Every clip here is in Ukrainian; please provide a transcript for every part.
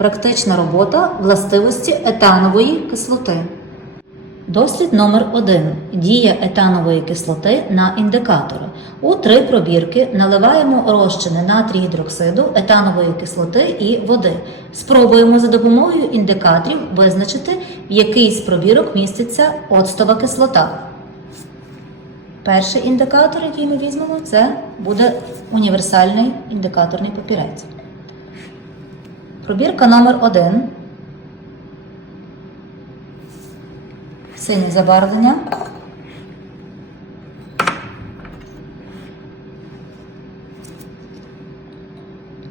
Практична робота властивості етанової кислоти. Дослід номер 1 Дія етанової кислоти на індикатори. У три пробірки наливаємо розчини натрій гідроксиду, етанової кислоти і води. Спробуємо за допомогою індикаторів визначити, в який з пробірок міститься оцтова кислота. Перший індикатор, який ми візьмемо, це буде універсальний індикаторний папірець. Пробірка номер 1 Синє забарвлення.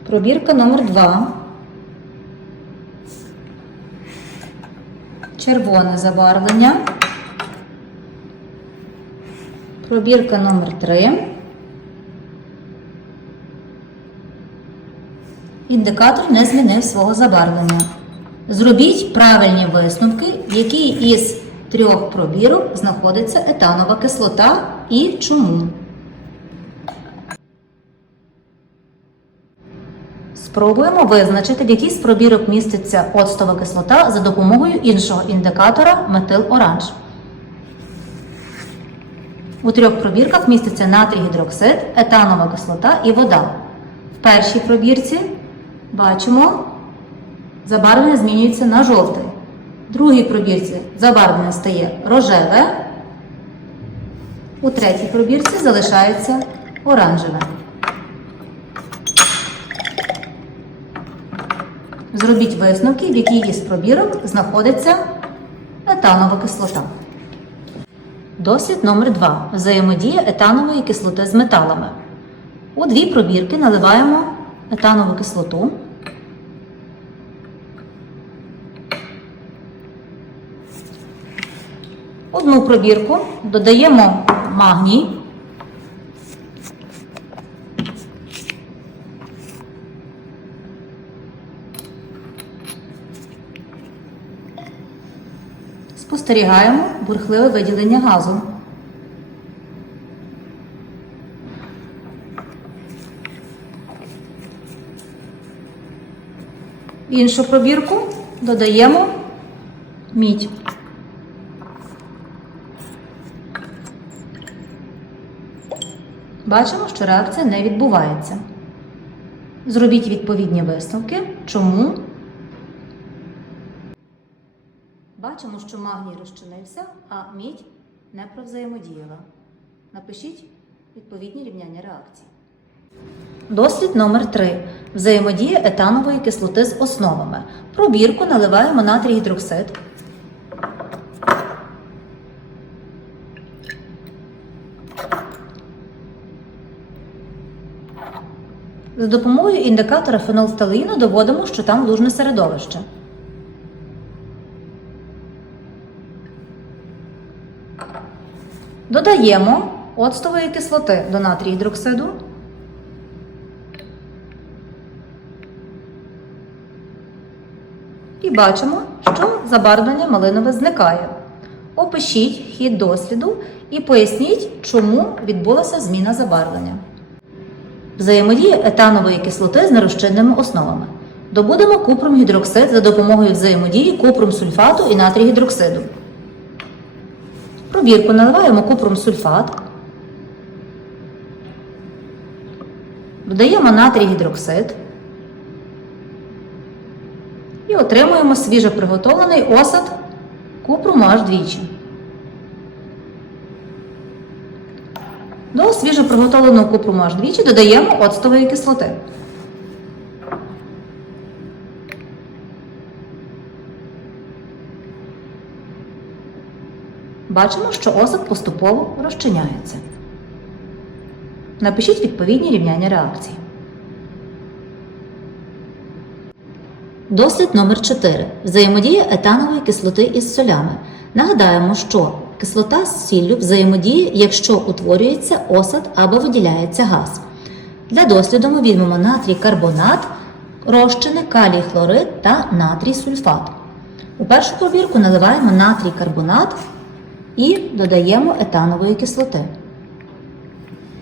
Пробірка номер 2 Червоне забарвлення. Пробірка номер 3 Індикатор не змінив свого забарвлення. Зробіть правильні висновки, в якій із трьох пробірок знаходиться етанова кислота і чому. Спробуємо визначити, в якій з пробірок міститься оцтова кислота за допомогою іншого індикатора метил-оранж. У трьох пробірках міститься натрій гідроксид, етанова кислота і вода. В першій пробірці бачимо, забарвлення змінюється на жовтий. Другій пробірці забарвлення стає рожеве. У третій пробірці залишається оранжеве. Зробіть висновки, в якій із пробірок знаходиться етанова кислота. Дослід номер 2 Взаємодія етанової кислоти з металами. У дві пробірки наливаємо етанову кислоту. Одну пробірку додаємо магній. Спостерігаємо бурхливе виділення газу. В іншу пробірку додаємо мідь. Бачимо, що реакція не відбувається. Зробіть відповідні висновки. Чому? Бачимо, що магній розчинився, а мідь не провзаємодіяла. Напишіть відповідні рівняння реакцій. Дослід номер 3 Взаємодія етанової кислоти з основами. Пробірку наливаємо натрій гідроксид. За допомогою індикатора фенолфталеїну доводимо, що там лужне середовище. Додаємо оцтової кислоти до натрій гідроксиду. І бачимо, що забарвлення малинове зникає. Опишіть хід досліду і поясніть, чому відбулася зміна забарвлення. Взаємодія етанової кислоти з нерозчинними основами. Добудемо купром гідроксид за допомогою взаємодії купром сульфату і натрій гідроксиду. Пробірку наливаємо купром сульфат. Додаємо натрій гідроксид. Отримуємо свіже приготовлений осад купруму аж двічі. До свіжо приготовленого купруму аж двічі додаємо оцтової кислоти. Бачимо, що осад поступово розчиняється. Напишіть відповідні рівняння реакції. Дослід номер 4 Взаємодія етанової кислоти із солями. Нагадаємо, що кислота з сіллю взаємодіє, якщо утворюється осад або виділяється газ. Для досліду ми візьмемо натрій карбонат, розчини калій хлорид та натрій сульфат. У першу пробірку наливаємо натрій карбонат і додаємо етанової кислоти.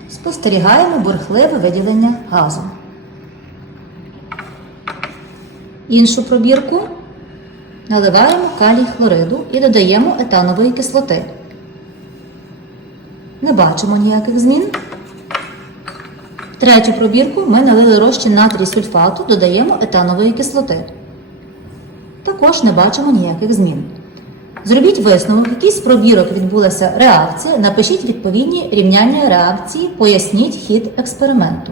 Спостерігаємо бурхливе виділення газу. Іншу пробірку, наливаємо калій хлориду і додаємо етанової кислоти. Не бачимо ніяких змін. В третю пробірку ми налили розчин натрій сульфату, додаємо етанової кислоти. Також не бачимо ніяких змін. Зробіть висновок, з пробірок відбулася реакція, напишіть відповідні рівняння реакції, поясніть хід експерименту.